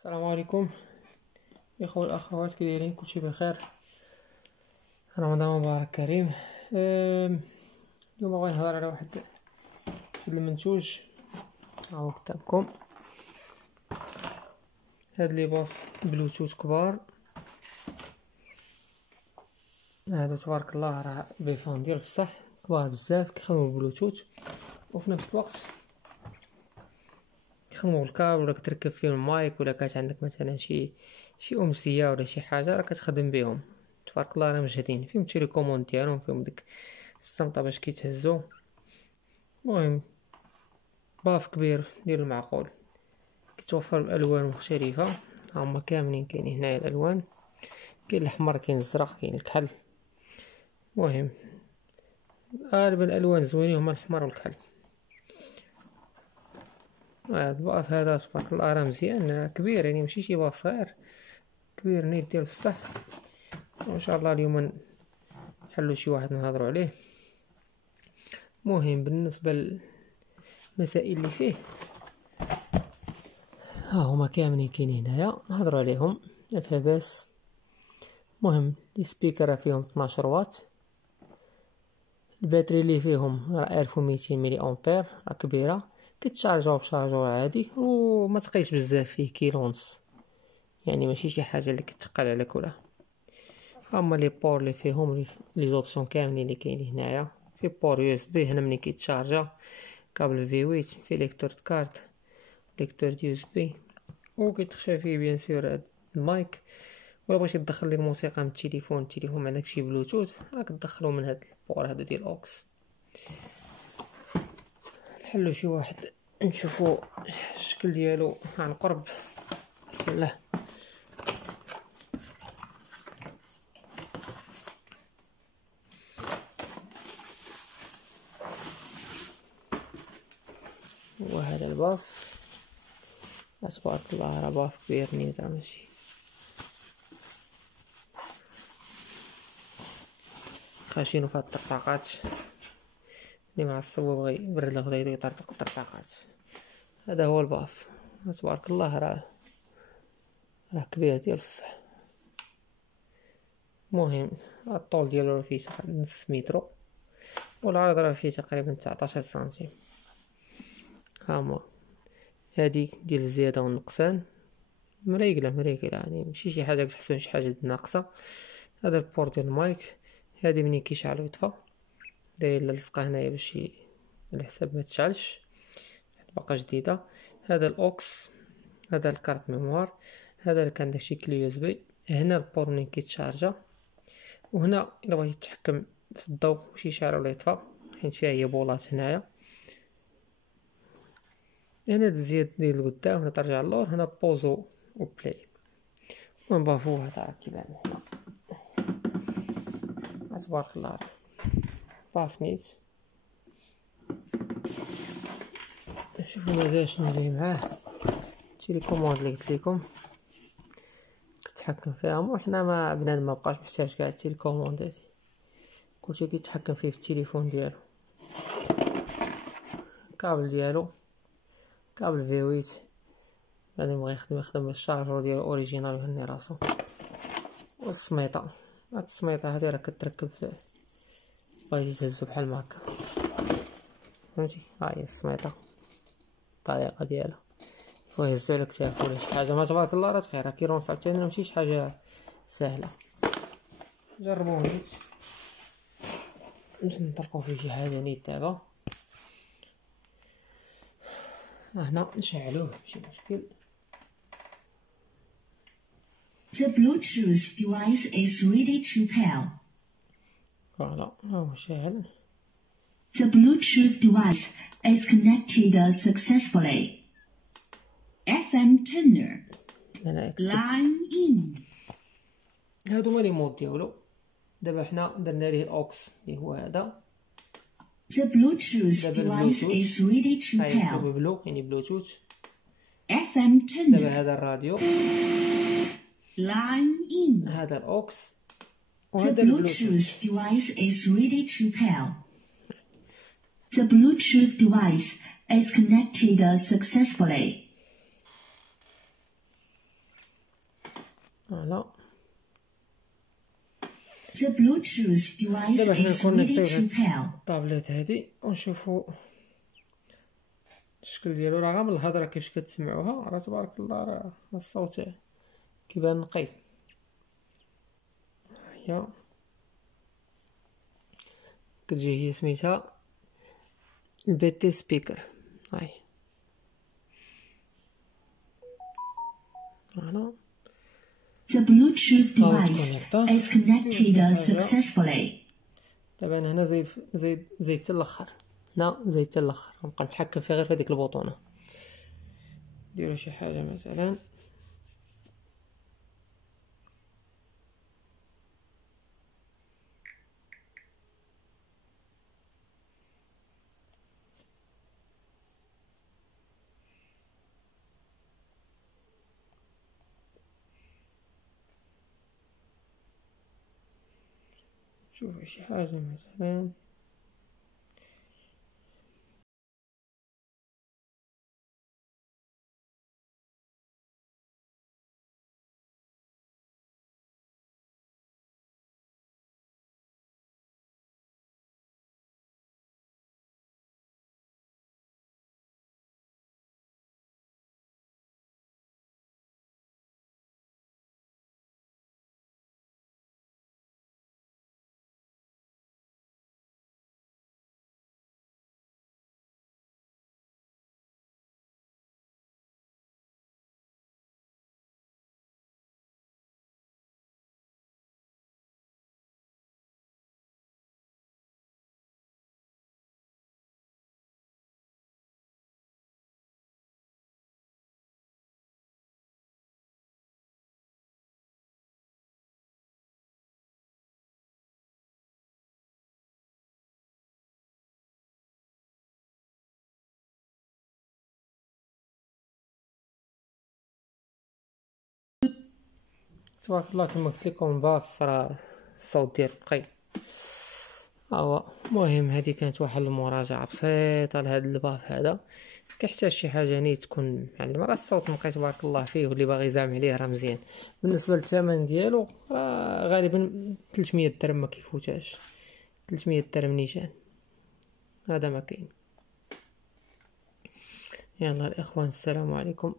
السلام عليكم اخوة الاخوات، كي دايرين؟ كلشي بخير؟ رمضان مبارك كريم. اليوم بغيت نهضر على واحد المنتوج هاهو قدامكم. هاد لي باف بلوتوث كبار، هادو تبارك الله راه بيفان ديال بصح كبار بزاف، كيخدموا بالبلوتوث وفي نفس الوقت كيخدموا بالكابل، ولا كتركب فيهم المايك، ولا كانت عندك مثلا شي امسيه ولا شي حاجه راه كتخدم بهم. تبارك الله راه مجهدين، فيهم التيليكوموند ديالهم، فيهم ديك السمطه باش كيتهزوا. المهم باف كبير ديال المعقول، كيتوفر الالوان مختلفه، هما كاملين كاينين هنايا الالوان، كاين الاحمر، كاين الزرق، كاين الكحل. المهم غالبا الالوان زوينين هما الاحمر والكحل. هاد الباف هذا تبارك الله راه مزيان، كبير يعني ماشي شي باف صغير، كبير نيت ديال بصح. وان شاء الله اليوم نحلو شي واحد نهضروا عليه. مهم بالنسبه للمسائل اللي فيه، ها هما كاملين كاينين هنايا نهضروا عليهم، ما فيها باس. مهم لي سبيكر راه فيهم 12 واط، الباتري اللي فيهم راه 1200 ملي امبير، راه كبيره، كتشارجو بشارجور عادي، وما تقيش بزاف، فيه كيلو ونص، يعني ماشي شي حاجه اللي كتقل عليك ولا. اما لي بور اللي فيهم لي زوبسيون كاملين اللي كاينين هنايا، في بور يو اس بي هنا ملي كيتشارجا، كابل في 8، في ليكتور كارت، ليكتور دي يو اس بي، وكيتخشى فيه بيان سور هاد المايك. ولا بغيتي تدخل لي الموسيقى من التليفون ما عندكش شي بلوتوث، راك تدخلو من هاد البور هادو ديال اوكس. نحلو شي واحد نشوفو الشكل ديالو عن قرب. بسم الله. وهذا الباف تبارك الله راه باف كبير نيت، راه ماشي خاشينو في هاد الطرطاقات، اللي معصب وبغى يبرد الغدا يطرطق الطرطاقات. هذا هو الباف تبارك الله، راه كبير ديال بصح. المهم الطول ديالو راه فيه نص متر، والعرض راه فيه تقريبا 19 سنتيم. هاهما هادي ديال الزياده والنقصان، مريقله يعني ماشي شي حاجه كتحسب شي حاجه ناقصه. هذا البور ديال المايك، هادي منين كيشعل ويطفى، داير لصقه هنايا باش على حساب ما تشعلش، باقا جديده. هذا الاوكس، هذا الكارت ميموار، هذا اللي كان داكشي كلي يو اس بي. هنا البور منين كيتشارجا، وهنا الا بغيتي تتحكم في الضوء واش يشعل ولا يطفى، حيت فيها هي بولات هنايا. هنا تزيد ديال القدام، هنا ترجع اللور، هنا بوزو وبلاي. المهم بافو هذا راه كيبان هنا تبارك الله، باف نيت. شوفوا مازال شنو جاي معاه، التيليكوموند اللي قلت لكم كتحكم فيها. وحنا ما بنادم ما بقاش محتاج كاع التيليكوموند هادي، كلشي كيتحكم فيه في التليفون ديالو. كابل ديالو كابل في 8، بعد بغى يخدم بالشارجور ديالو اوريجينال ويهني راسو. والسميطه، هاد السميطه هادي راه كتركب في، بغيتي تهزو بحال ما هكا، فهمتي؟ ها هي السميطه الطريقه ديالها، ويهزو على كتافو ولا شي حاجه. ما تبارك الله راه تخير، راه كيرونس عاوتاني ماشي شي حاجه سهله. جربوه نيت، باش نطلقو فيه شي حاجه نيت. دابا هنا نشعلوه ماشي مشكل. The Bluetooth device is ready to pair. فوالا هاهو شاعل. The Bluetooth device is connected successfully. FM tuner. Line in. هادو هما لي مود ديالو. دابا حنا درنا ليه الاوكس اللي هو هذا. The Bluetooth device is ready to pair. بلو يعني بلوتوث. FM tuner. دابا هذا الراديو. Line in. هذا الاوكس The وهذا Bluetooth device is ready to pair. The Bluetooth device is connected successfully. فوالا. The Bluetooth device دابا حنا is ready نكونيكتيو to هاد pair. الطابليت هادي ونشوفو الشكل ديالو. راه غير من الهضره كيفاش كتسمعوها راه تبارك الله راه الصوت كيبان نقي. هي كتجي هي سميتها البيتي سبيكر. هاي فوالا. The Bluetooth هاو device تكونيكتا. is connected شي حاجة. successfully. دابا انا هنا زيد حتى الاخر. هنا زيد حتى الاخر غنبقى نتحكم فيه غير في هذيك البوطونه. ديروا شي حاجه مثلا شوفوا شي حاجه مثلا تبارك الله كما قلت لكم باف راه الصوت ديالو نقي. هو المهم هذه كانت واحد المراجعه بسيطه لهذا الباف هذا. كيحتاج شي حاجه نيت تكون معلم. راه الصوت نقي تبارك الله فيه واللي باغي يزعم عليه راه مزيان. بالنسبه للثمن ديالو راه غالبا 300 درهم ما كيفوتاش. 300 درهم نيشان هذا ما كاين. يلا الاخوان السلام عليكم.